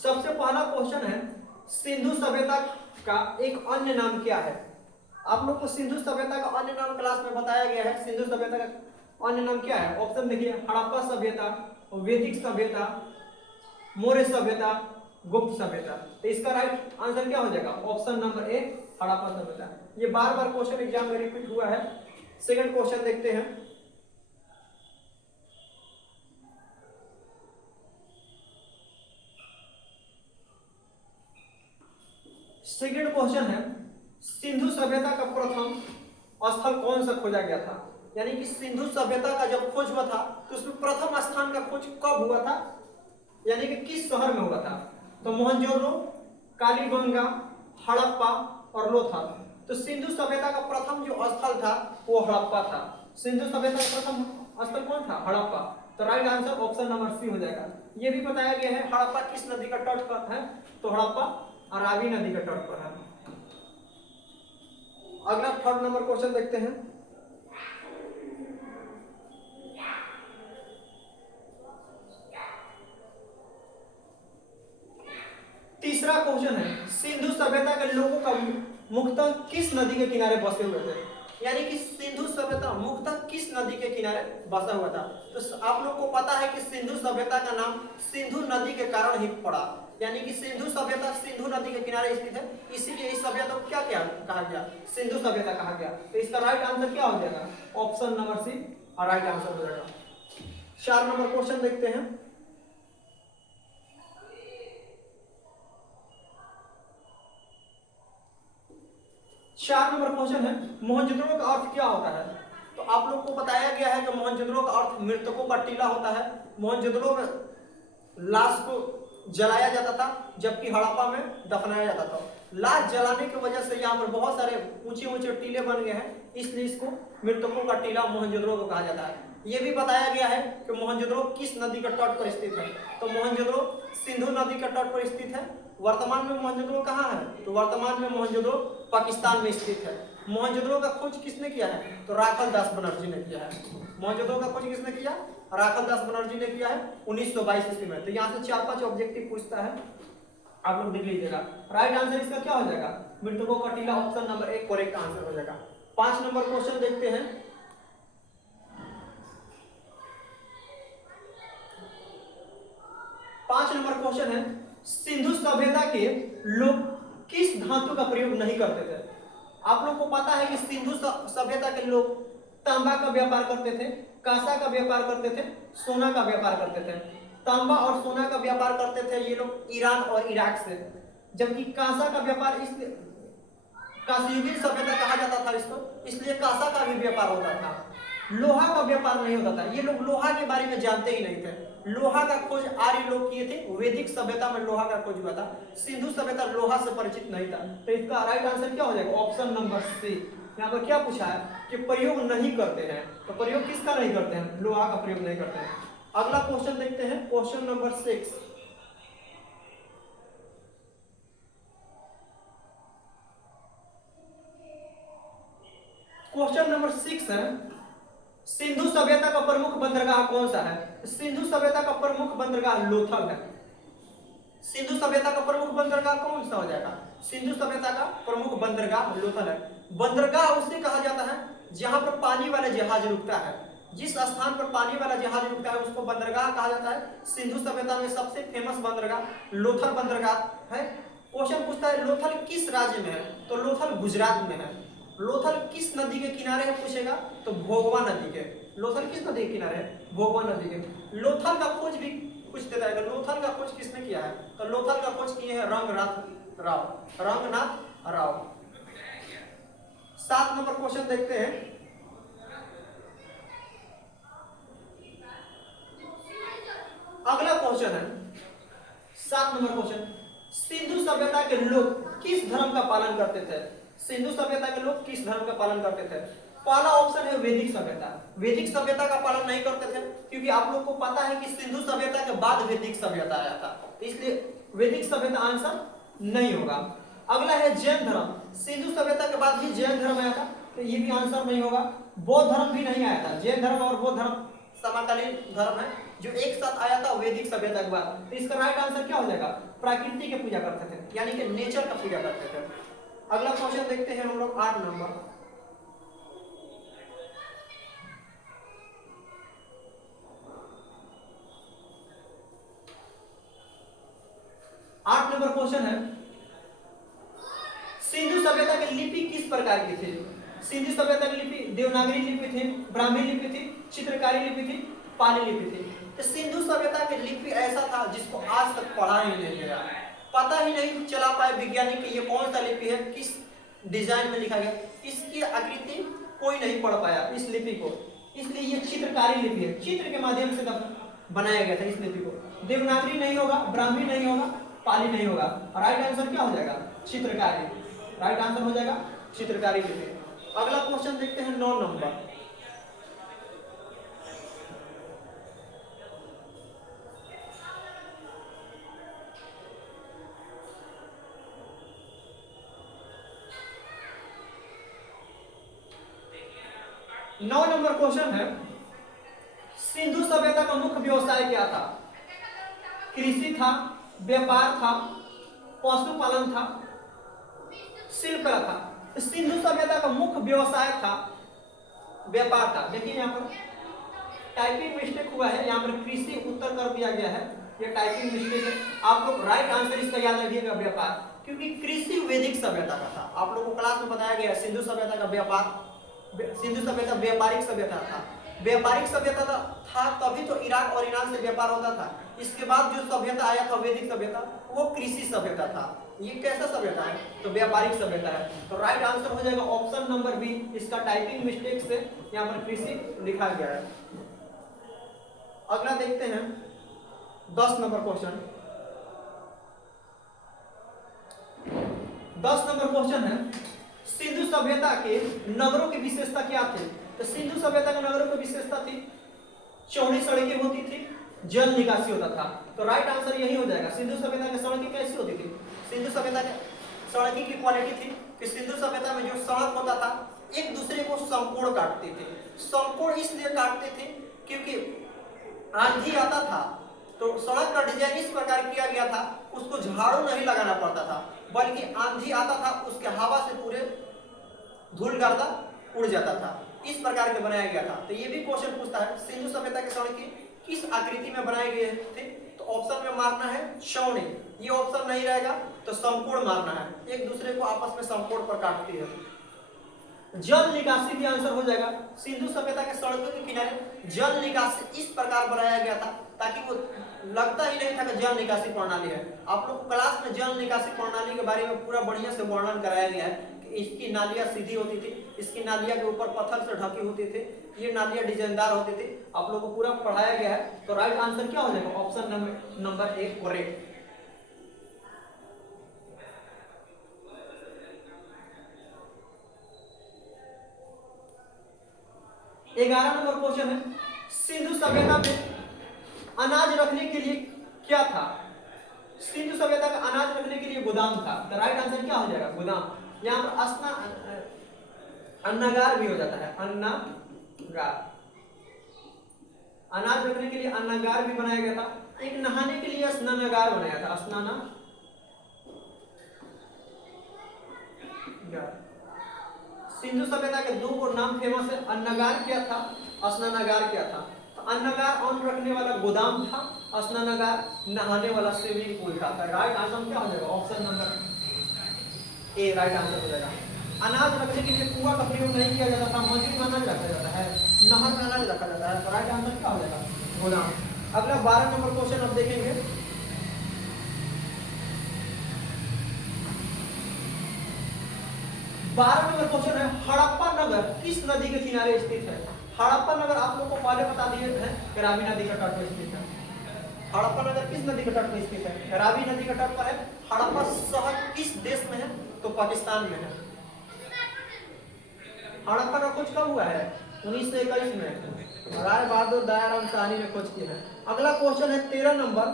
सबसे पहला क्वेश्चन है, सिंधु सभ्यता का एक अन्य नाम क्या है? आप लोग को सिंधु सभ्यता का अन्य नाम क्लास में बताया गया है। सिंधु सभ्यता का अन्य नाम क्या है? ऑप्शन देखिए, हड़प्पा सभ्यता, वैदिक सभ्यता, मौर्य सभ्यता, गुप्त सभ्यता। तो इसका राइट आंसर क्या हो जाएगा? ऑप्शन नंबर ए, हड़प्पा सभ्यता। ये बार बार क्वेश्चन एग्जाम में रिपीट हुआ है। सेकंड क्वेश्चन देखते हैं। सेकंड क्वेश्चन है, सिंधु सभ्यता का प्रथम स्थल कौन सा खोजा गया था? यानी कि सिंधु सभ्यता का जब खोज हुआ था तो उसमें प्रथम स्थान का खोज कब हुआ था, यानी कि किस शहर में हुआ था? तो मोहनजोदड़ो, कालीबंगा, हड़प्पा और लोथल। तो सिंधु सभ्यता का प्रथम जो स्थल था वो हड़प्पा था। सिंधु सभ्यता का प्रथम स्थल कौन था? हड़प्पा। तो right answer option number C हो जाएगा। ये भी बताया गया है हड़प्पा किस नदी का तट पर है? तो हड़प्पा रावी नदी का तट पर है। अगला थर्ड नंबर क्वेश्चन देखते हैं। तीसरा क्वेश्चन है, सिंधु सभ्यता के लोगों का मुख्यतः किस नदी के किनारे बसे हुए थे? यानी कि सिंधु सभ्यता मुख्यतः किस नदी के किनारे बसा हुआ था? तो आप लोग को पता है कि सिंधु सभ्यता का नाम सिंधु नदी के कारण ही पड़ा। यानी कि सिंधु सभ्यता सिंधु नदी के किनारे स्थित है, इसीलिए इस सभ्यता को क्या क्या कहा गया? सिंधु सभ्यता कहा गया। तो इसका राइट आंसर क्या हो जाएगा? Option number C right answer हो जाएगा। 4 नंबर क्वेश्चन देखते हैं। चार नंबर क्वेश्चन है, मोहनजोदड़ो का अर्थ क्या होता है? तो आप लोग को बताया गया है कि मोहनजोदड़ो का अर्थ मृतकों का टीला होता है। मोहनजोदड़ो में लाश को जलाया जाता था, जबकि हड़प्पा में दफनाया जाता था। लाश जलाने की वजह से यहाँ पर बहुत सारे ऊंचे ऊंचे टीले बन गए हैं, इसलिए इसको मृतकों का टीला मोहनजोदड़ो को कहा जाता है। ये भी बताया गया है कि मोहनजोदड़ो किस नदी का तट पर स्थित है? तो मोहनजोदड़ो सिंधु नदी का तट पर स्थित है। वर्तमान में मोहनजोदड़ो कहाँ है? तो वर्तमान में मोहनजोदड़ो पाकिस्तान में स्थित है। मोहनजोदड़ो का खोज किसने किया है? तो राखल दास बनर्जी ने किया है। मोहनजोदड़ो का खोज किसने किया? राखल दास बनर्जी ने किया है 1922 ईस्वी में। तो यहाँ से 4-5 ऑब्जेक्टिव पूछता है, आप लोग देख लीजिएगा। राइट आंसर इसका क्या हो जाएगा? मृतकों का टीला, ऑप्शन नंबर 1 करेक्ट आंसर हो जाएगा। 5 नंबर क्वेश्चन देखते हैं। 5 नंबर क्वेश्चन है, सिंधु सभ्यता के लोग किस धातु का प्रयोग नहीं करते थे? आप लोग को पता है कि सिंधु सभ्यता के लोग तांबा का व्यापार करते थे, कांसा का व्यापार करते थे, सोना का व्यापार करते थे। तांबा और सोना का व्यापार करते थे ये लोग ईरान और इराक से, जबकि कांसा का व्यापार इसलिए कांस्ययुगीन सभ्यता कहा जाता था इसको, इसलिए कांसा का भी व्यापार होता था। लोहा का व्यापार नहीं होता था। ये लोग लोहा के बारे में जानते ही नहीं थे। लोहा का खोज आर्य लोग किए थे, वैदिक सभ्यता में लोहा का खोज हुआ था। सिंधु सभ्यता लोहा से परिचित नहीं था। तो इसका राइट आंसर क्या हो जाएगा? Option number C. यहाँ पर क्या पूछा है कि प्रयोग नहीं करते हैं, तो प्रयोग किसका नहीं करते हैं? लोहा का प्रयोग नहीं करते हैं। अगला क्वेश्चन देखते हैं, क्वेश्चन नंबर 6। क्वेश्चन नंबर 6 है, सिंधु सभ्यता का प्रमुख बंदरगाह कौन सा है? सिंधु सभ्यता का प्रमुख बंदरगाह लोथल है। सिंधु सभ्यता का प्रमुख बंदरगाह कौन सा हो जाएगा? सिंधु सभ्यता का प्रमुख बंदरगाह लोथल है। बंदरगाह उसे कहा जाता है जहां पर पानी वाला जहाज रुकता है। जिस स्थान पर पानी वाला जहाज रुकता है उसको बंदरगाह कहा जाता है। सिंधु सभ्यता में सबसे फेमस बंदरगाह लोथल बंदरगाह है। क्वेश्चन पूछता है लोथल किस राज्य में है? तो लोथल गुजरात में है। लोथल किस नदी के किनारे है पूछेगा? तो भोगवा नदी के। लोथल किस नदी के किनारे है? भोगवा नदी के। लोथल का खोज भी पूछ देता है, लोथल का खोज किसने किया है? तो लोथल का खोज किए हैं रंगनाथ राव। 7 नंबर क्वेश्चन देखते हैं। अगला क्वेश्चन है 7 नंबर क्वेश्चन, सिंधु सभ्यता के लोग किस धर्म का पालन करते थे? सिंधु सभ्यता के लोग किस धर्म का पालन करते थे? पहला ऑप्शन है वैदिक सभ्यता। वैदिक सभ्यता का पालन नहीं करते थे, क्योंकि आप लोग को पता है कि सिंधु सभ्यता के बाद वैदिक सभ्यता आया था, इसलिए वैदिक सभ्यता आंसर नहीं होगा। अगला है जैन धर्म। सिंधु सभ्यता के बाद ही जैन धर्म आया था, तो ये भी आंसर नहीं होगा। बौद्ध धर्म भी नहीं आया था। जैन धर्म और बौद्ध धर्म समकालीन धर्म है जो एक साथ आया था वैदिक सभ्यता के बाद। तो इसका राइट आंसर क्या हो जाएगा? प्रकृति की पूजा करते थे, यानी कि नेचर का पूजा करते थे। अगला क्वेश्चन देखते हैं हम लोग 8 नंबर। 8 नंबर क्वेश्चन है, सिंधु सभ्यता की लिपि किस प्रकार की थी? सिंधु सभ्यता की लिपि देवनागरी लिपि थी, ब्राह्मी लिपि थी, चित्रकारी लिपि थी, पाली लिपि थी। तो सिंधु सभ्यता की लिपि ऐसा था जिसको आज तक पढ़ा ही नहीं गया, पता ही नहीं चला पाए वैज्ञानिक कि ये कौन सा लिपि है, किस डिजाइन में लिखा गया, इसकी आकृति कोई नहीं पढ़ पाया इस लिपि को, इसलिए ये चित्रकारी लिपि है, चित्र के माध्यम से बनाया गया था इस लिपि को। देवनागरी नहीं होगा, ब्राह्मी नहीं होगा, पाली नहीं होगा। राइट आंसर क्या हो जाएगा? चित्रकारी। राइट आंसर हो जाएगा चित्रकारी लिपि। अगला क्वेश्चन देखते हैं 9 नंबर। नौ नंबर क्वेश्चन है, सिंधु सभ्यता का मुख्य व्यवसाय क्या था? कृषि था, व्यापार था, पशुपालन था, शिल्प था। सिंधु सभ्यता का मुख्य व्यवसाय था व्यापार था। देखिए यहाँ पर टाइपिंग मिस्टेक हुआ है, यहाँ पर कृषि उत्तर कर दिया गया है, ये टाइपिंग मिस्टेक है। आप लोग राइट आंसर इसका याद रखिएगा व्यापार, क्योंकि कृषि वैदिक सभ्यता का था। आप लोगों को क्लास में बताया गया सिंधु सभ्यता का व्यापार, सिंधु सभ्यता व्यापारिक सभ्यता था। व्यापारिक सभ्यता था तभी तो इराक और ईरान से व्यापार होता था। इसके बाद जो सभ्यता आया था वैदिक सभ्यता, वो कृषि सभ्यता था। ये कैसा सभ्यता है? तो व्यापारिक सभ्यता है। तो राइट आंसर हो जाएगा ऑप्शन नंबर बी। इसका टाइपिंग मिस्टेक से यहाँ पर कृषि लिखा गया है। अगला देखते हैं 10 नंबर क्वेश्चन। 10 नंबर क्वेश्चन है, सिंधु सभ्यता के नगरों की विशेषता क्या थी? तो सिंधु सभ्यता के नगरों की विशेषता थी चौड़ी सड़कें होती थी, जल निकासी होता था। तो राइट आंसर यही हो जाएगा। सिंधु सभ्यता की सड़कें कैसी होती थी? सिंधु सभ्यता की सड़की की क्वालिटी थी कि सिंधु सभ्यता में जो सड़क होता था एक दूसरे को संकोण काटते थे। संकोण इसलिए काटते थे क्योंकि आंधी आता था तो सड़क का डिजाइन इस प्रकार किया गया था, उसको झाड़ू नहीं लगाना पड़ता था, बल्कि आंधी आता था उसके हवा से पूरे धूल गर्दा उड़ जाता था। इस प्रकार के बनाया गया था। तो ये भी क्वेश्चन पूछता है सिंधु सभ्यता के सड़कें किस आकृति में बनाए गए थे? तो ऑप्शन में मारना है चौड़ी, ये ऑप्शन नहीं रहेगा तो समकोण मारना है, एक दूसरे को आपस में समकोण पर काटती है। जल निकासी भी आंसर हो जाएगा। सिंधु सभ्यता के सड़कों के किनारे जल निकासी इस प्रकार बनाया गया था ताकि वो लगता ही नहीं था कि जल निकासी प्रणाली है। आप लोग क्लास में जल निकासी प्रणाली के बारे में पूरा बढ़िया से वर्णन कराया गया है कि इसकी नालियां सीधी होती थी, इसकी नालियां के ऊपर पत्थर से ढकी होती थी, ये नालियां डिजाइनदार होती थी। आप लोगों को पूरा पढ़ाया गया है। तो राइट आंसर क्या हो जाएगा? Option number A correct. 11 number question है, सिंधु सभ्यता में अनाज रखने के लिए क्या था? सिंधु सभ्यता का अनाज रखने के लिए गोदाम था। तो राइट आंसर क्या हो जाएगा? गोदाम। यहाँ पर अन्नागार भी हो जाता है, अन्नागार। अनाज रखने के लिए अन्नागार भी बनाया गया था। एक नहाने के लिए स्नानागार बनाया था, स्नानागार। सिंधु सभ्यता के दो नाम फेमस है, अन्नागार क्या था, स्नानागार क्या था? तो अन्नागार अन्न रखने वाला गोदाम था, स्नानागार नहाने वाला स्विमिंग पूल था। राइट आंसर क्या हो जाएगा? Option number A right answer हो जाएगा। अनाज रखने के लिए कुआं का प्रयोग नहीं किया जाता था, मस्जिद में अनाज रखा जाता है, नहर में अनाज रखा जाता है। तो राइट आंसर क्या हो जाएगा? गोदाम। अगला 12 नंबर क्वेश्चन अब देखेंगे। 12 नंबर क्वेश्चन है, हड़प्पा नगर किस नदी के किनारे स्थित है? हड़प्पा नगर आप लोगों को पहले बता दिए हैं कि रावी नदी का तट पर स्थित है। हड़प्पा नगर किस नदी के तट पर स्थित है? रावी नदी के तट पर है। हड़प्पा शहर किस देश में है? तो पाकिस्तान में है। हड़प्पा का खोज कब हुआ है? 1921 में राय बहादुर दयाराम साहनी ने खोज की है। अगला क्वेश्चन है 13 नंबर,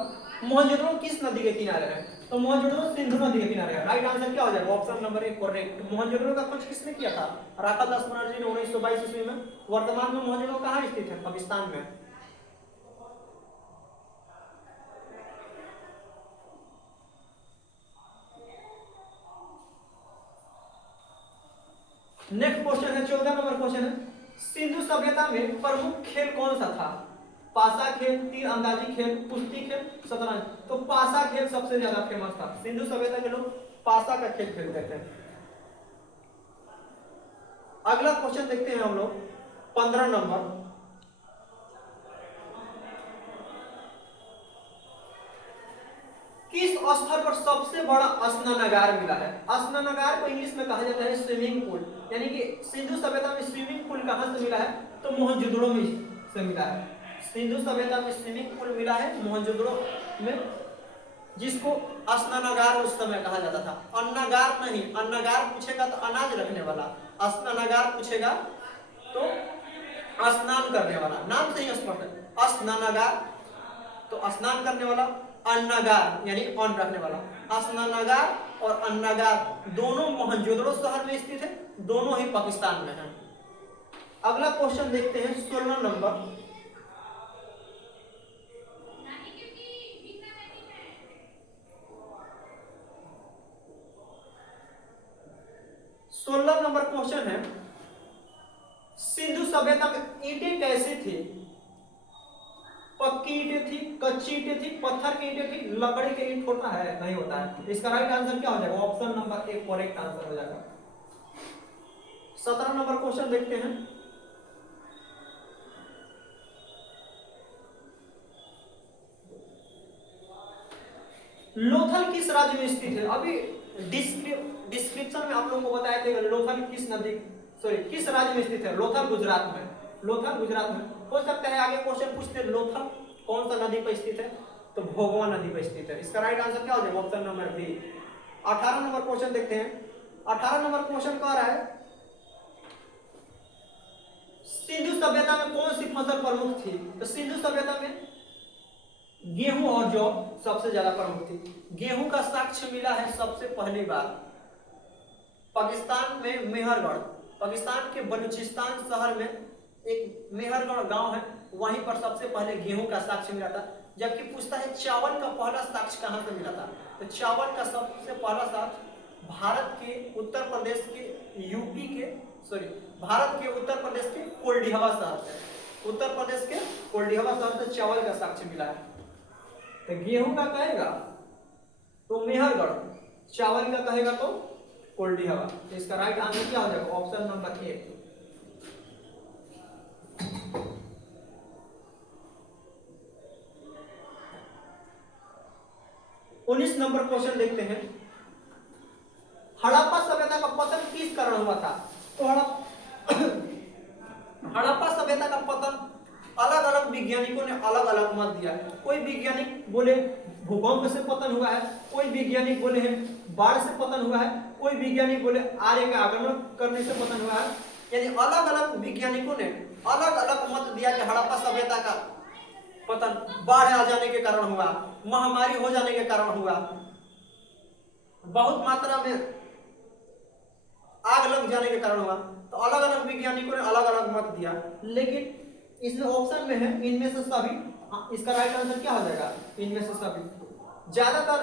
मोहनजोदड़ो किस नदी के किनारे है? तो मोहनजोदड़ो सिंधु नदी के किनारे है। राइट आंसर क्या हो जाएगा? Option number A correct. Mohenjodaro का खोज किसने किया था? राखाल दास बनर्जी ने 1922 ईस्वी में। वर्तमान में मोहनजोदड़ो कहाँ स्थित है? पाकिस्तान में। नेक्स्ट क्वेश्चन है 14 नंबर क्वेश्चन है, सिंधु सभ्यता में प्रमुख खेल कौन सा था? पासा खेल, तीर अंदाजी खेल, कुश्ती खेल, शतरंज। तो पासा खेल सबसे ज्यादा फेमस था। सिंधु सभ्यता के लोग पासा का खेल खेलते थे। अगला क्वेश्चन देखते हैं हम लोग 15 नंबर, किस स्थल पर सबसे बड़ा स्नानागार मिला है? स्नानागार को इंग्लिश में कहा जाता है स्विमिंग पूल। यानी कि सिंधु सभ्यता में स्विमिंग पूल कहां से मिला है? तो मोहनजोदड़ो में से मिला है। सिंधु सभ्यता में स्विमिंग पूल मिला है मोहनजोदड़ो में, जिसको स्नानागार उस समय कहा जाता था। अन्नागार नहीं, अन्नागार पूछेगा तो अनाज रखने वाला, स्नानागार पूछेगा तो स्नान करने वाला। नाम से ही स्पष्ट है, स्नानागार तो स्नान करने वाला, अन्नागार यानी अन्न रखने वाला। स्नानागार और अन्नागार दोनों मोहनजोदड़ो शहर में स्थित है, दोनों ही पाकिस्तान में है। अगला क्वेश्चन देखते हैं 16 नंबर, क्वेश्चन है, सिंधु सभ्यता में ईंटें कैसी थी? पक्की ईंटें थी, कच्ची ईंटें थी, पत्थर की ईंटें थी, लकड़ी के ईंट होता है? नहीं होता है। इसका राइट आंसर क्या हो जाएगा? Option number A correct answer हो जाएगा। 17 नंबर क्वेश्चन देखते हैं, लोथल किस राज्य में स्थित है? अभी डिस्क्रिप्शन में आप लोगों को बताया था लोथल किस नदी किस राज्य में स्थित है? लोथल गुजरात में। लोथल गुजरात में। हो सकता है आगे क्वेश्चन पूछते लोथल कौन सा नदी पर स्थित है? तो भोगवा नदी पर स्थित है। इसका राइट आंसर क्या हो जाएगा? Option number B. 18 number question देखते हैं। 18 नंबर क्वेश्चन कह रहा है, सिंधु सभ्यता में कौन सी फसल प्रमुख थी? तो सिंधु सभ्यता में गेहूं और जौ सबसे ज्यादा प्रमुख थी। गेहूं का साक्ष्य मिला है सबसे पहली बार पाकिस्तान में मेहरगढ़, पाकिस्तान के बलूचिस्तान शहर में एक मेहरगढ़ गांव है, वहीं पर सबसे पहले गेहूं का साक्ष्य मिला था। जबकि पूछता है चावल का पहला साक्ष्य कहां से मिला था? तो चावल का सबसे पहला साक्ष्य भारत के उत्तर प्रदेश के यूपी के भारत के उत्तर प्रदेश के कोल्डिहवा शहर से, उत्तर प्रदेश के कोल्डिहवा शहर से चावल का साक्ष्य मिला है। तो गेहूं का कहेगा तो मेहरगढ़, चावल का कहेगा तो कोल्डिहवा। तो इसका राइट आंसर क्या हो जाएगा? Option number A. उन्नीस नंबर क्वेश्चन देखते हैं, हड़प्पा सभ्यता का पतन किस कारण हुआ था? तो हड़प्पा सभ्यता का पतन अलग अलग वैज्ञानिकों ने अलग अलग मत दिया। कोई वैज्ञानिक बोले भूकंप से पतन हुआ है, कोई वैज्ञानिक बोले हैं बाढ़ से पतन हुआ है, कोई वैज्ञानिक बोले आर्य का आगमन करने से पतन हुआ है। यानी अलग अलग वैज्ञानिकों ने अलग अलग मत दिया कि हड़प्पा सभ्यता का पतन बाढ़ आ जाने के कारण हुआ, महामारी हो जाने के कारण हुआ, बहुत मात्रा में आग लग जाने के कारण हुआ। तो अलग अलग वैज्ञानिकों ने अलग अलग मत दिया, लेकिन इसमें ऑप्शन में है इनमें से सभी। इसका राइट आंसर क्या हो जाएगा? इनमें से सभी। ज्यादातर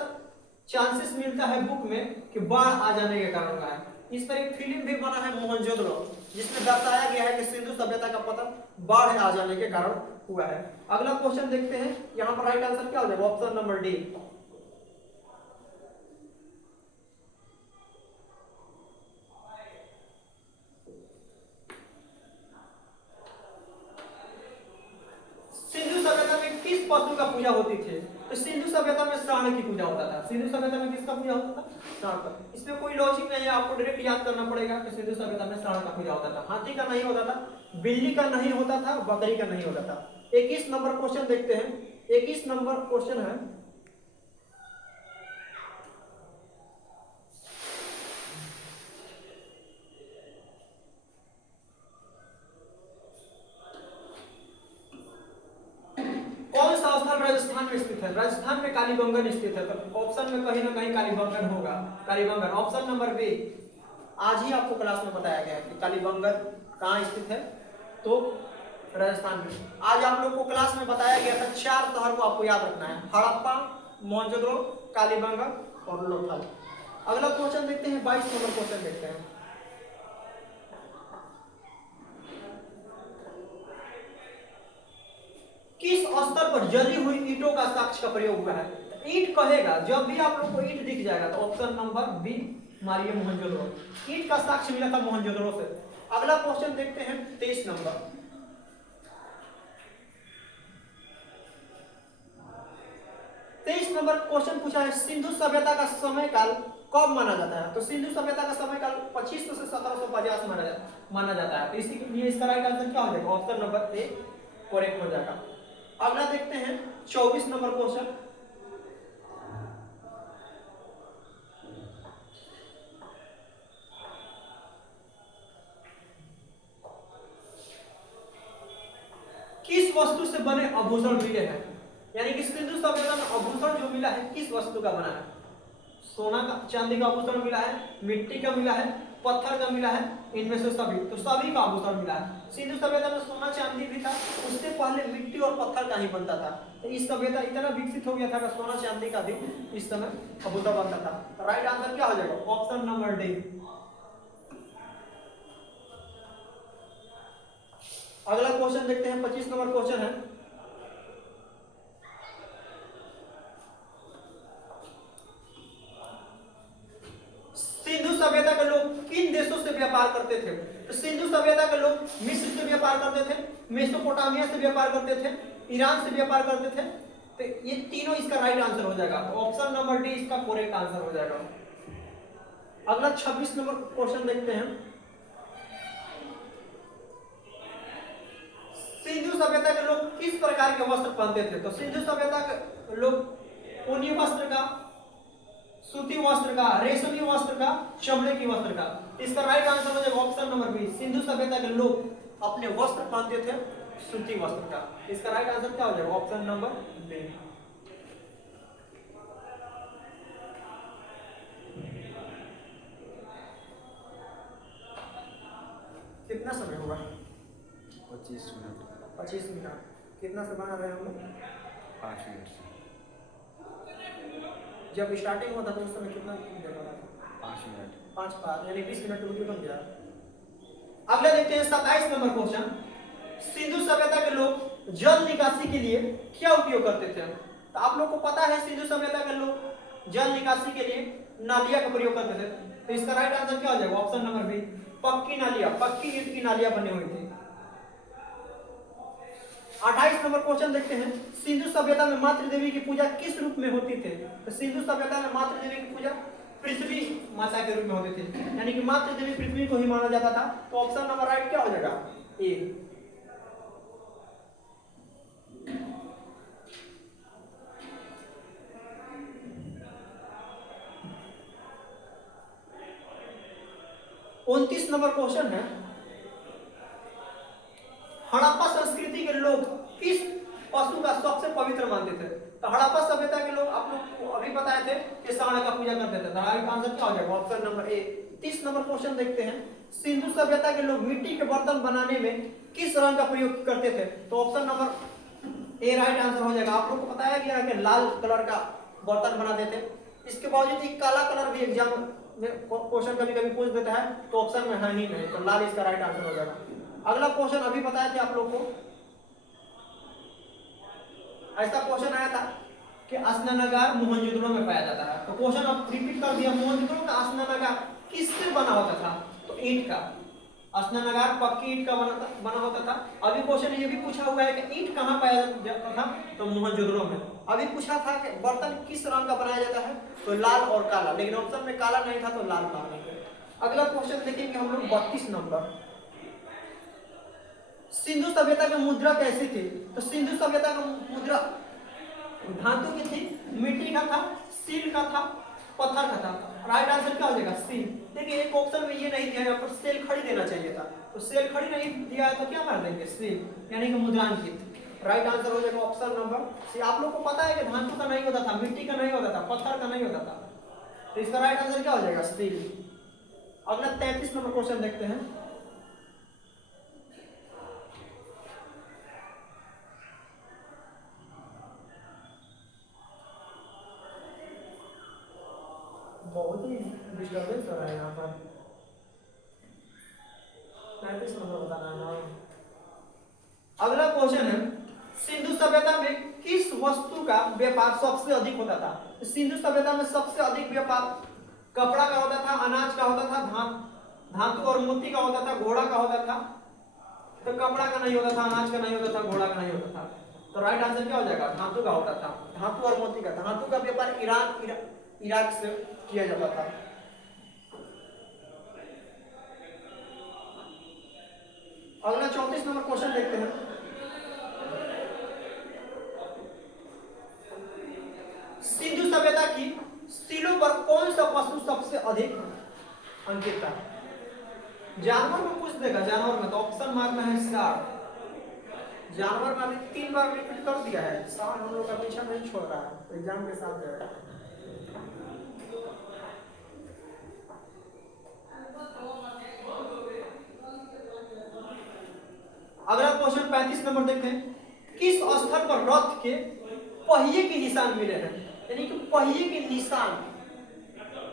चांसेस मिलता है बुक में कि बाढ़ आ जाने के कारण का है। इस पर एक फिल्म भी बना है मोहनजोदड़ो, जिसमें दर्शाया गया है कि सिंधु सभ्यता का पतन बाढ़ आ जाने के कारण हुआ है। अगला क्वेश्चन देखते हैं, यहाँ पर राइट आंसर क्या हो जाएगा? Option number D. सिंधु सभ्यता में किस पशु का पूजा होती थी? तो सिंधु सभ्यता में सांड की पूजा होता था। सिंधु सभ्यता में किसका पूजा होता था? सांड का। इसमें कोई लॉजिक नहीं है, आपको डायरेक्ट याद करना पड़ेगा कि सिंधु सभ्यता में सांड का पूजा होता था। हाथी का नहीं होता था, बिल्ली का नहीं होता था, बकरी का नहीं होता था। 21 नंबर क्वेश्चन देखते हैं। 21 नंबर क्वेश्चन है, कौन सा स्थल राजस्थान में स्थित है? राजस्थान में कालीबंगन स्थित है। तो ऑप्शन में कहीं ना कहीं कालीबंगन होगा। Kalibangan option number B. आज ही आपको क्लास में बताया गया है कि कालीबंगन कहाँ स्थित है, तो राजस्थान में। आज आप लोग को क्लास में बताया गया था 4 शहर को आपको याद रखना है, हड़प्पा, मोहनजोदड़ो, कालीबंगन और लोथल। अगला क्वेश्चन देखते हैं, 22 नंबर क्वेश्चन देखते हैं। किस स्तर पर जली हुई ईंटों का साक्ष्य का प्रयोग हुआ है? तो ईंट कहेगा, जब भी आप लोग को ईंट दिख जाएगा तो ऑप्शन नंबर बी मारिए मोहनजोदड़ो। ईंट का साक्ष्य मिला था मोहनजोदड़ो से। अगला क्वेश्चन देखते हैं 23 नंबर। 23 नंबर क्वेश्चन पूछा है, सिंधु सभ्यता का समय काल कब माना जाता है? तो सिंधु सभ्यता का समय काल 2500 से 1750 माना जाता है। तो इसी के लिए इसका राइट आंसर क्या हो जाएगा? ऑप्शन नंबर ए करेक्ट हो जाएगा। अगला देखते हैं 24 नंबर क्वेश्चन। किस वस्तु से बने आभूषण मिले हैं? यानी कि सिंधु सभ्यता में आभूषण जो मिला है किस वस्तु का बना है? सोना का, चांदी का आभूषण मिला है, मिट्टी का मिला है, पत्थर का मिला है, इनमें से सभी, तो सभी का आभूषण मिला है। सिंधु सभ्यता में सोना चांदी भी था, उससे पहले मिट्टी और पत्थर का ही बनता था। तो इस सभ्यता इतना विकसित हो गया था कि सोना चांदी का भी इस समय आभूषण बनता था। तो राइट आंसर क्या हो जाएगा? Option number D. अगला क्वेश्चन देखते हैं 25 नंबर क्वेश्चन है, सिंधु सभ्यता के लोग किन देशों से व्यापार करते थे? तो सिंधु सभ्यता के लोग मिस्र से व्यापार करते थे, मेसोपोटामिया से व्यापार करते थे, ईरान से व्यापार करते थे। तो ये तीनों इसका राइट आंसर हो जाएगा। तो ऑप्शन नंबर डी इसका करेक्ट आंसर हो जाएगा। अगला 26 नंबर क्वेश्चन देखते हैं, सिंधु सभ्यता के लोग किस प्रकार के वस्त्र पहनते थे? तो सिंधु सभ्यता के लोग ऊनी वस्त्र का, सूती वस्त्र का, रेशमी वस्त्र का, चमड़े की वस्त्र का। इसका राइट आंसर हो जाएगा ऑप्शन नंबर बी। सिंधु सभ्यता के लोग अपने वस्त्र पहनते थे सूती वस्त्र का। इसका राइट आंसर क्या हो जाएगा? Option number B. कितना समय होगा? 25 मिनट। 25 मिनट। कितना से बना रहे हैं हम लोग? 5 मिनट से। जब स्टार्टिंग हुआ था तो उस समय कितना देर लगा था? 5 मिनट। 5 यानी 20 मिनट रुपये बन गया। अगला देखते हैं 27 नंबर क्वेश्चन, सिंधु सभ्यता के लोग जल निकासी के लिए क्या उपयोग करते थे? तो आप लोग को पता है सिंधु सभ्यता के लोग जल निकासी के लिए नालिया का प्रयोग करते थे। तो इसका राइट आंसर क्या हो जाएगा? ऑप्शन नंबर बी, पक्की नालिया, पक्की ईंट की नालिया बनी हुई थी। 28 नंबर क्वेश्चन देखते हैं, सिंधु सभ्यता में मातृ देवी की पूजा किस रूप में होती थी? तो सिंधु सभ्यता में मातृ देवी की पूजा पृथ्वी माता के रूप में होती थी, यानी कि मातृ देवी पृथ्वी को ही माना जाता था। तो ऑप्शन नंबर राइट क्या हो जाएगा? ए। उनतीस नंबर क्वेश्चन है, हड़प्पा संस्कृति के लोग किस पशु का सबसे पवित्र मानते थे? तो हड़प्पा सभ्यता के लोग आप लोग को अभी बताए थे कि सांड का पूजा करते थे। राइट आंसर क्या हो जाएगा? Option number A. 30 number question देखते हैं, सिंधु सभ्यता के लोग मिट्टी के बर्तन बनाने में किस रंग का प्रयोग करते थे? तो option number A right answer हो जाएगा। आप लोग को बताया गया है कि लाल कलर का बर्तन बनाते थे। इसके बावजूद एक काला कलर भी एग्जाम में क्वेश्चन कभी कभी पूछ देता है, तो ऑप्शन में है ही नहीं, तो लाल इसका राइट आंसर हो जाएगा। अगला क्वेश्चन अभी बताए थे आप लोग को, ऐसा क्वेश्चन आया था कि स्नानागार मोहनजोदड़ो में पाया जाता है। तो क्वेश्चन अब रिपीट कर दिया, मोहनजोदड़ो का स्नानागार किससे बना होता था? तो ईंट का। स्नानागार पक्की ईंट का बना होता था। अभी क्वेश्चन ये भी पूछा हुआ है कि ईंट कहाँ पाया जाता था? तो मोहनजोदड़ो में। अभी पूछा था कि बर्तन किस रंग का बनाया जाता है? तो लाल और काला, लेकिन ऑप्शन में काला नहीं था तो लाल माना गया। अगला क्वेश्चन देखेंगे हम लोग 32 नंबर, सिंधु सभ्यता की मुद्रा कैसी थी? तो सिंधु सभ्यता का मुद्रा धातु की थी, मिट्टी का था, सील का था, पत्थर का था। राइट आंसर क्या हो जाएगा? सील। देखिए एक ऑप्शन में ये नहीं दिया, यहाँ पर सेल खड़ी देना चाहिए था, तो सेल खड़ी नहीं दिया है तो क्या कर देंगे? सील, यानी कि मुद्रांकित। राइट आंसर हो जाएगा ऑप्शन नंबर सी। आप लोग को पता है कि धातु का नहीं होता था, मिट्टी का नहीं होता था, पत्थर का नहीं होता था, तो इसका राइट आंसर क्या हो जाएगा? सील। अगला 33 नंबर क्वेश्चन देखते हैं, बहुत ही डिस्टर्बेंस हो रहा है यहाँ पर। 35 नंबर बताना है ना। अगला क्वेश्चन है, सिंधु सभ्यता का व्यापार सबसे अधिक होता था। सिंधु सभ्यता में सबसे अधिक व्यापार कपड़ा का होता था, अनाज का होता था, धातु और मोती का होता था, घोड़ा का होता था। तो कपड़ा का नहीं होता था, अनाज का नहीं होता था, घोड़ा का नहीं होता था। तो राइट आंसर क्या हो जाएगा? धातु का होता था, धातु और मोती का। धातु का व्यापार इराक से किया जाता था। अगला 34 नंबर क्वेश्चन देखते हैं। सिंधु सभ्यता की सीलों पर कौन सा पशु सबसे अधिक अंकित था? जानवर में पूछ देगा, जानवर में तो ऑप्शन मारना है सार। जानवर में अभी 3 बार रिपीट कर दिया है, सार हम लोग का पीछा नहीं छोड़ रहा है, तो एग्जाम के साथ जाएगा। अगला क्वेश्चन 35 नंबर देखते हैं। किस स्थल पर रथ के पहिए के निशान मिले हैं? यानी कि पहिए के निशान,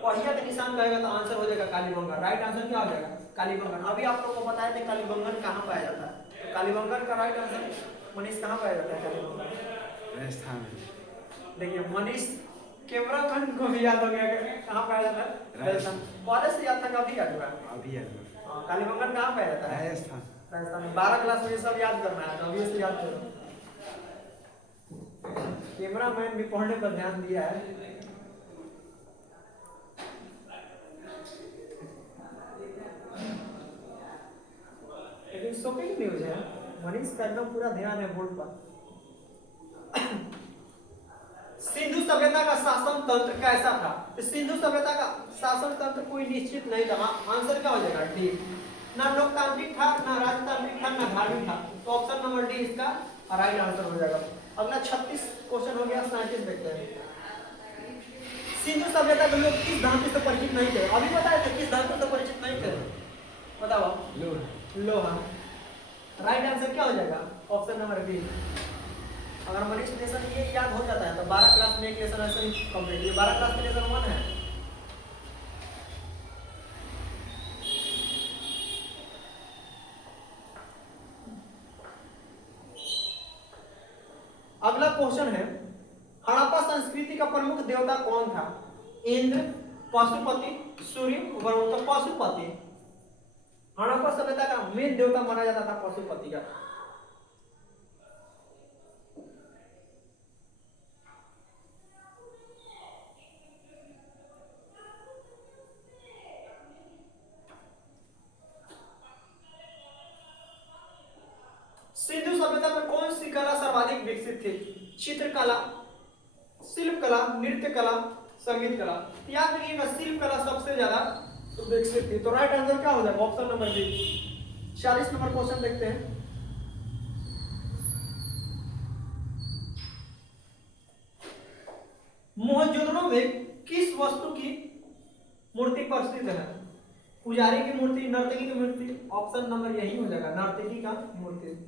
पहिया के निशान कहेगा तो आंसर हो जाएगा कालीबंगन। राइट आंसर क्या हो जाएगा? कालीबंगन। अभी आप लोग को बताया था कालीबंगन कहाँ पाया जाता है, तो कालीबंगन का राइट आंसर मनीष कहाँ पाया जाता है? कालीबंगन राजस्थान में। देखिए मनीष कैमरामैन को भी याद हो गया कहाँ पाया जाता है? राजस्थान। कॉलेज से याद था, कभी याद हुआ? अभी याद हुआ। कालीबंगन कहाँ पाया जाता है? राजस्थान। राजस्थान में 12 क्लास में ये सब याद करना है, तो अभी से याद करो। कैमरामैन भी पढ़ने पर ध्यान दिया है। लेकिन शॉकिंग न्यूज है, मनीष का एकदम पूरा ध्यान है बोर्ड पर। सिंधु सभ्यता का शासन तंत्र कैसा था? सिंधु सभ्यता का शासन तंत्र कोई निश्चित नहीं था। आंसर क्या हो जाएगा? डी। ना लोकतांत्रिक था, ना राजतांत्रिक था, ना धार्मिक था। तो ऑप्शन नंबर डी इसका राइट आंसर हो जाएगा। अगला 36 क्वेश्चन हो गया, 37 देखते हैं। सिंधु सभ्यता के लोग किस धातु से परिचित नहीं थे? अभी बताए थे किस धातु से परिचित नहीं थे, बताओ। लोहा। राइट आंसर क्या हो जाएगा? Option number B. अगर मनीष लेसन ये याद हो जाता है तो 12 क्लास में एक लेसन ऐसे ही कंप्लीट। ये 12 क्लास में लेसन 1 है। अगला क्वेश्चन है, हड़प्पा संस्कृति का प्रमुख देवता कौन था? इंद्र, पशुपति, सूर्य, वरुण। तो पशुपति। हड़प्पा सभ्यता का मेन देवता माना जाता था पशुपति का। सिंधु सभ्यता में कौन सी कला सर्वाधिक विकसित थी? चित्रकला, शिल्प कला, नृत्य कला, संगीत कला। याद रखिएगा शिल्प कला सबसे ज्यादा विकसित थी। तो राइट आंसर क्या हो जाएगा? Option number B. 40 number question देखते हैं। मोहनजोदड़ो में किस वस्तु की मूर्ति प्रसिद्ध है? पुजारी की मूर्ति, नर्तकी की मूर्ति। ऑप्शन नंबर यही हो जाएगा, नर्तकी का मूर्ति।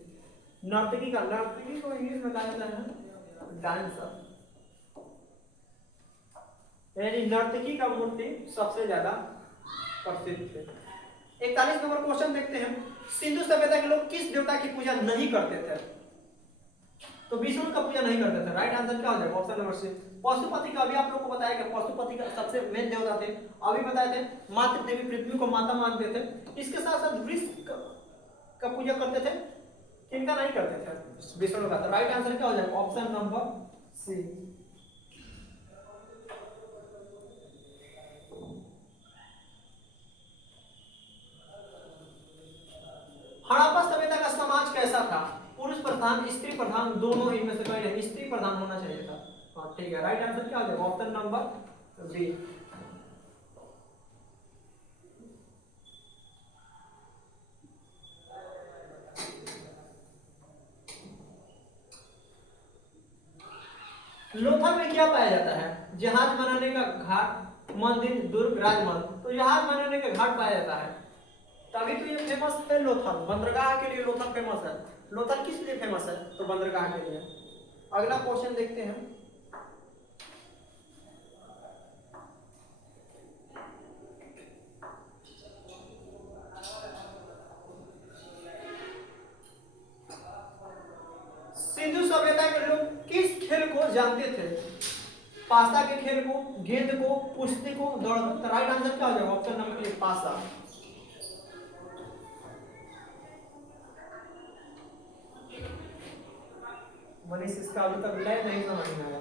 नर्तकी को इंग्लिश में कहा जाता है डांसर, यानी नर्तकी का मूर्ति सबसे ज्यादा प्रसिद्ध थे। 41 नंबर क्वेश्चन देखते हैं। सिंधु सभ्यता के लोग किस देवता की पूजा नहीं करते थे? तो विष्णु का पूजा नहीं करते थे। राइट आंसर क्या हो जाएगा? ऑप्शन नंबर सी। पशुपति का अभी आप लोग को बताया कि पशुपति का सबसे मेन देवता थे। अभी बताए थे मातृ देवी पृथ्वी को माता मानते थे। इसके साथ साथ वृक्ष का पूजा करते थे। किनका नहीं करते थे? विष्णु का। तो राइट आंसर क्या हो जाएगा? ऑप्शन नंबर सी। हड़प्पा सभ्यता का समाज कैसा था? पुरुष प्रधान, स्त्री प्रधान, दोनों इनमें से कोई नहीं, स्त्री प्रधान होना चाहिए था। हाँ ठीक है, राइट आंसर क्या हो जाएगा? Option number B. लोथल में क्या पाया जाता है? जहाज बनाने का घाट, मंदिर, दुर्ग, राजमहल। तो जहाज बनाने का घाट पाया जाता है, तभी तो ये फेमस है लोथल। बंदरगाह के लिए लोथल फेमस है। लोथल किस लिए फेमस है? तो बंदरगाह के लिए। अगला क्वेश्चन देखते हैं। सिंधु सभ्यता के लोग किस खेल को जानते थे? पासा के खेल को, गेंद को, कुश्ती को, दौड़ को। तो राइट आंसर क्या हो जाएगा? ऑप्शन नंबर ए पासा। मनीष इसका अभी तक लय नहीं समझ में आया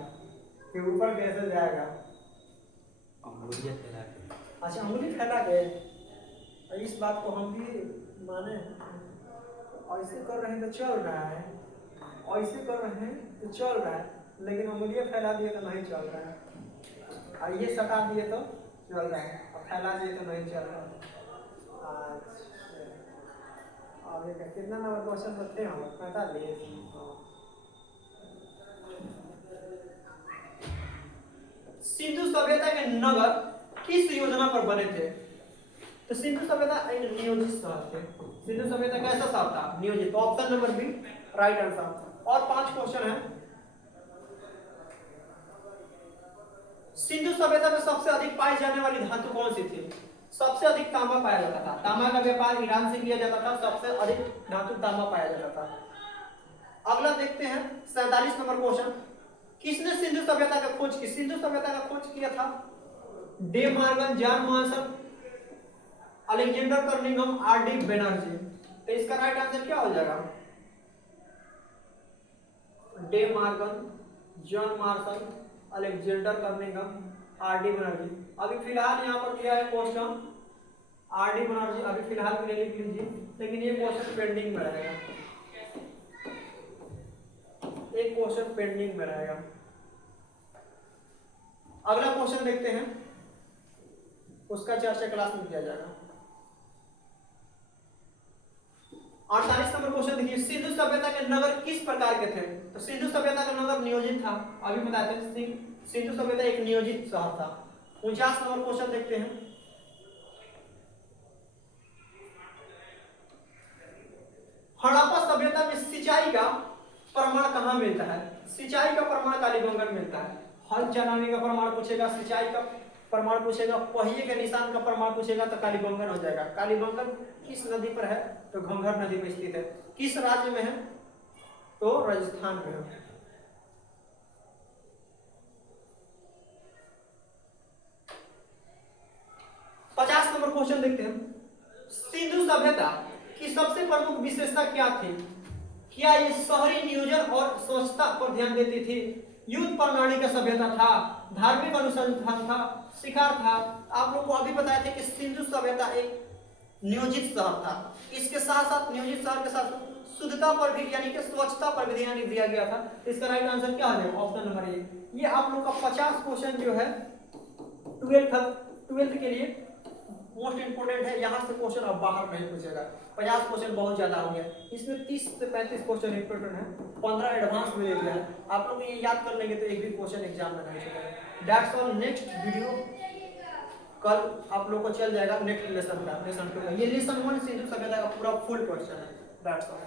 कि ऊपर कैसे जाएगा। अंगुलियां फैला के। अच्छा अंगुली फैला के, इस बात को हम भी माने। ऐसे कर रहे हैं तो चल रहा है, ऐसे कर रहे हैं तो चल रहा है, लेकिन अंगुलियां फैला दिए तो नहीं चल रहा है। और ये सटा दिए तो चल रहा है, और फैला दिए तो नहीं चल रहा है। अच्छा अब ये कितना नंबर क्वेश्चन बचे हम? 45। सिंधु सभ्यता के नगर किस योजना पर बने थे? तो सिंधु सभ्यता एक नियोजित शहर थे। सिंधु सभ्यता कैसा शहर था? नियोजित। तो option number B right answer. और 5 क्वेश्चन है। सिंधु सभ्यता में सबसे अधिक पाई जाने वाली धातु कौन सी थी? सबसे अधिक तांबा पाया जाता था। तांबा का व्यापार ईरान से किया जाता था। सबसे अधिक धातु तांबा पाया जाता था। अगला देखते हैं 47 नंबर क्वेश्चन। किसने सिंधु सभ्यता का खोज की? सिंधु सभ्यता का खोज किया था De Morgan, John Monson, Alexander कर्निघम, आर.डी. बैनर्जी। तो इसका राइट आंसर क्या हो जाएगा? De Morgan, John Monson, Alexander कर्निघम, आर.डी. बैनर्जी। अभी फिलहाल यहाँ पर दिया है क्वेश्चन आर.डी. बैनर्जी, अभी फिलहाल के लिए लिख लीजिए, लेकिन ये क्वेश्चन पेंडिंग में रहेगा। एक क्वेश्चन पेंडिंग में रहेगा। अगला क्वेश्चन देखते हैं, उसका चर्चा क्लास में किया जाएगा। 48 नंबर क्वेश्चन देखिए। सिंधु सभ्यता के नगर किस प्रकार के थे? तो सिंधु सभ्यता का नगर नियोजित था। अभी बताते हैं सिंधु सभ्यता एक नियोजित शहर था। 49 नंबर क्वेश्चन देखते हैं। हड़प्पा सभ्यता में सिंचाई का प्रमाण कहाँ मिलता है? सिंचाई का प्रमाण कालीबंगन में मिलता है। हल चलाने का प्रमाण पूछेगा, सिंचाई का प्रमाण पूछेगा, पहिए के निशान का प्रमाण पूछेगा तो कालीबंगन हो जाएगा। कालीबंगन किस नदी पर है? तो घंघर नदी में स्थित है। किस राज्य में है? तो राजस्थान में है। पचास नंबर क्वेश्चन देखते हैं। सिंधु सभ्यता की सबसे प्रमुख विशेषता क्या थी? क्या ये शहरी नियोजन और स्वच्छता पर ध्यान देती थी? युद्ध प्रणाली का सभ्यता था, धार्मिक अनुसंधान था, शिकार था। आप लोग को अभी बताया था कि सिंधु सभ्यता एक नियोजित शहर था। इसके साथ साथ नियोजित शहर के साथ शुद्धता पर भी यानी कि स्वच्छता पर भी ध्यान दिया गया था। इसका राइट आंसर क्या हो जाएगा? Option number A. ये आप लोग का 50 क्वेश्चन जो है 12th के लिए मोस्ट इंपोर्टेंट है। यहाँ से क्वेश्चन अब बाहर नहीं पूछेगा। 50 क्वेश्चन बहुत ज्यादा हो गया। इसमें 30 से 35 क्वेश्चन इंपोर्टेंट है, 15 एडवांस में ले लिया है। आप लोग ये याद कर लेंगे तो एक भी क्वेश्चन एग्जाम में नहीं छूटेगा। That's all. नेक्स्ट वीडियो कल आप लोग को चल जाएगा नेक्स्ट लेसन का, लेसन 2 का। ये लेसन 1 सिंधु सभ्यता का पूरा फुल क्वेश्चन है। That's all.